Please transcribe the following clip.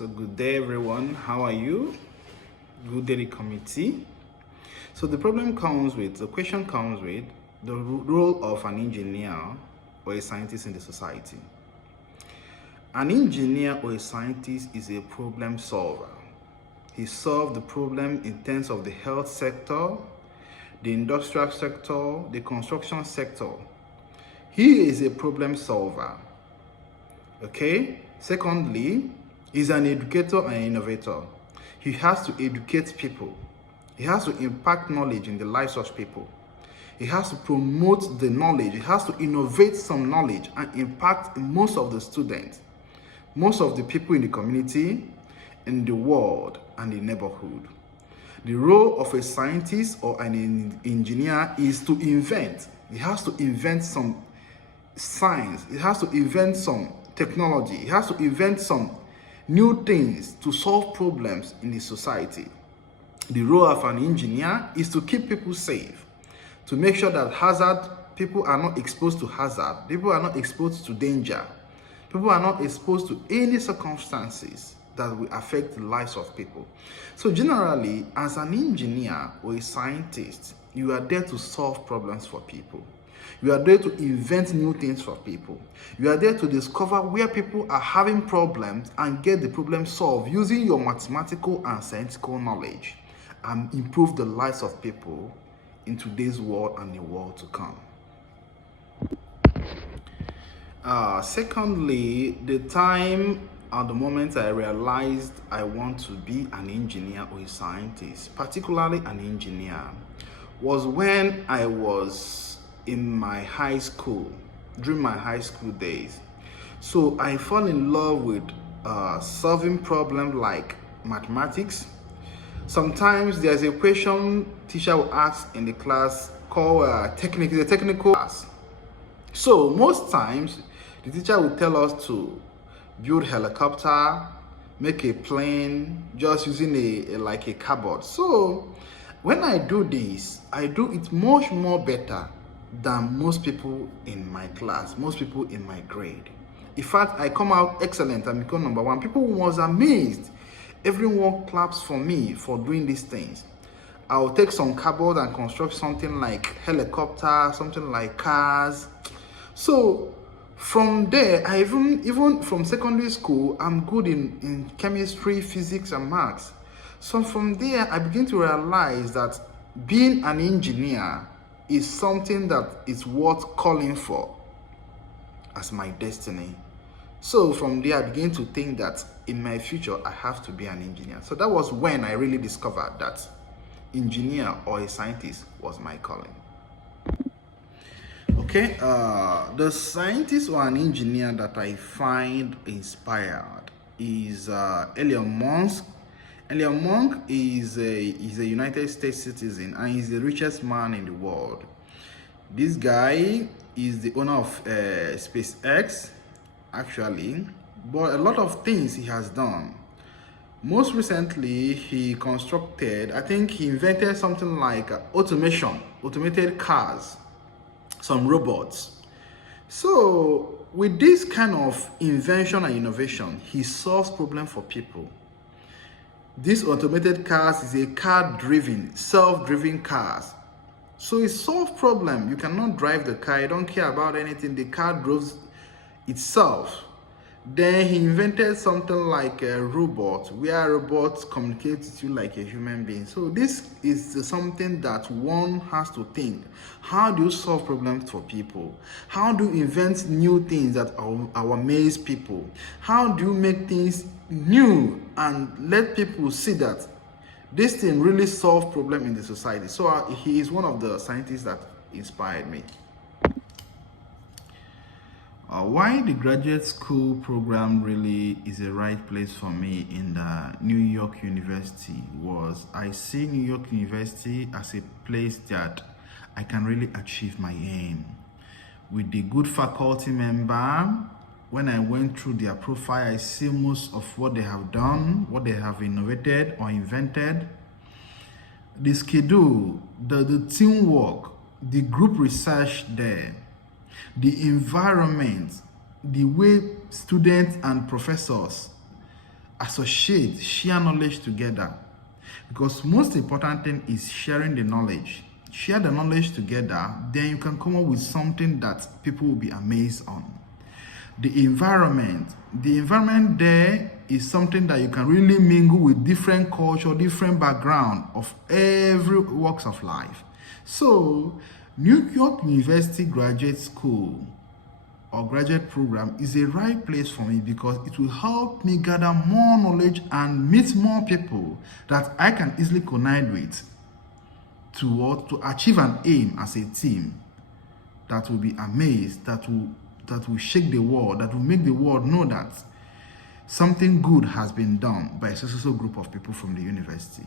So good day everyone, how are you? Good day committee. So the question comes with the role of an engineer or a scientist in the society. An engineer or a scientist is a problem solver. He solved the problem in terms of the health sector, the industrial sector, the construction sector. He is a problem solver. Okay? Secondly, he's an educator and innovator. He has to educate people. He has to impact knowledge in the lives of people. He has to promote the knowledge. He has to innovate some knowledge and impact most of the students, most of the people in the community, in the world, and the neighborhood. The role of a scientist or an engineer is to invent. He has to invent some science. He has to invent some technology. He has to invent some new things to solve problems in the society. The role of an engineer is to keep people safe, to make sure that people are not exposed to hazard, people are not exposed to danger, people are not exposed to any circumstances that will affect the lives of people. So generally, as an engineer or a scientist, you are there to solve problems for people. You are there to invent new things for people. You are there to discover where people are having problems and get the problem solved using your mathematical and scientific knowledge and improve the lives of people in today's world and the world to come. Secondly, the time at the moment I realized I want to be an engineer or a scientist, particularly an engineer, was when I was in my high school, during my high school days. So I fell in love with solving problems like mathematics. Sometimes there's a question teacher will ask in the class called the technical class. So most times the teacher will tell us to build a helicopter, make a plane, just using a cardboard. So when I do this, I do it much more better than most people in my class, most people in my grade. In fact, I come out excellent and become number one. People was amazed. Everyone claps for me for doing these things. I'll take some cardboard and construct something like helicopter, something like cars. So from there, I even from secondary school, I'm good in chemistry, physics, and maths. So from there, I begin to realize that being an engineer is something that is worth calling for as my destiny. So from there, I began to think that in my future, I have to be an engineer. So that was when I really discovered that engineer or a scientist was my calling. Okay, the scientist or an engineer that I find inspired is Elon Musk. Elon Musk is a United States citizen and he's the richest man in the world. This guy is the owner of SpaceX, actually, but a lot of things he has done. Most recently, he invented something like automated cars, some robots. So with this kind of invention and innovation, he solves problems for people. This automated cars is a self-driven cars. So it solves problem. You cannot drive the car. You don't care about anything. The car drives itself. Then he invented something like a robot, where robots communicate with you like a human being. So this is something that one has to think. How do you solve problems for people? How do you invent new things that will amaze people? How do you make things new and let people see that this thing really solves problems in the society? So he is one of the scientists that inspired me. Why the graduate school program really is the right place for me in the New York University was I see New York University as a place that I can really achieve my aim. With the good faculty member, when I went through their profile, I see most of what they have done, what they have innovated or invented. The schedule, the teamwork, the group research there, the environment, the way students and professors associate, share knowledge together. Because most important thing is sharing the knowledge. Share the knowledge together, then you can come up with something that people will be amazed on. The environment there is something that you can really mingle with different culture, different background of every walks of life. So New York University Graduate School or graduate program is a right place for me because it will help me gather more knowledge and meet more people that I can easily connect with to achieve an aim as a team that will be amazed, that will shake the world, that will make the world know that something good has been done by a successful group of people from the university.